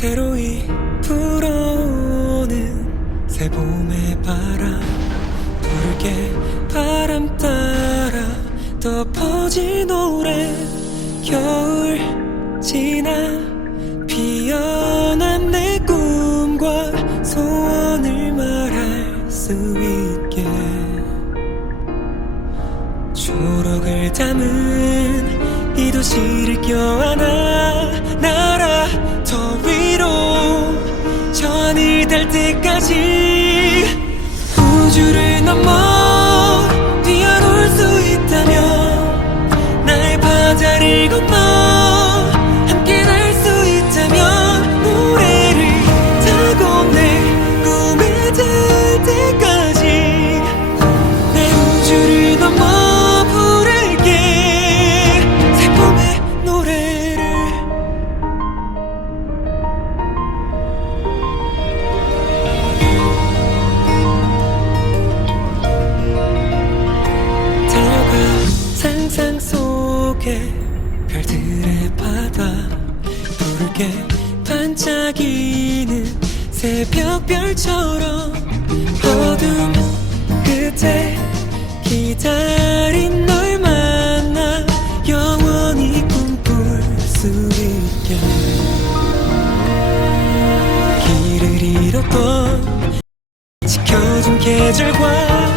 새로이 불어오는 새 봄의 바람 붉게 바람 따라 덮어진 노래 겨울 지나 피어난 내 꿈과 소원을 말할 수 있게. 초록을 담은 이 도시를 껴안아 될 때까지 우주를 넘어 속에 별들의 바다 붉게 반짝이는 새벽별처럼 어둠 끝에 기다린 널 만나 영원히 꿈꿀 수 있게. 길을 잃었던 지켜준 계절과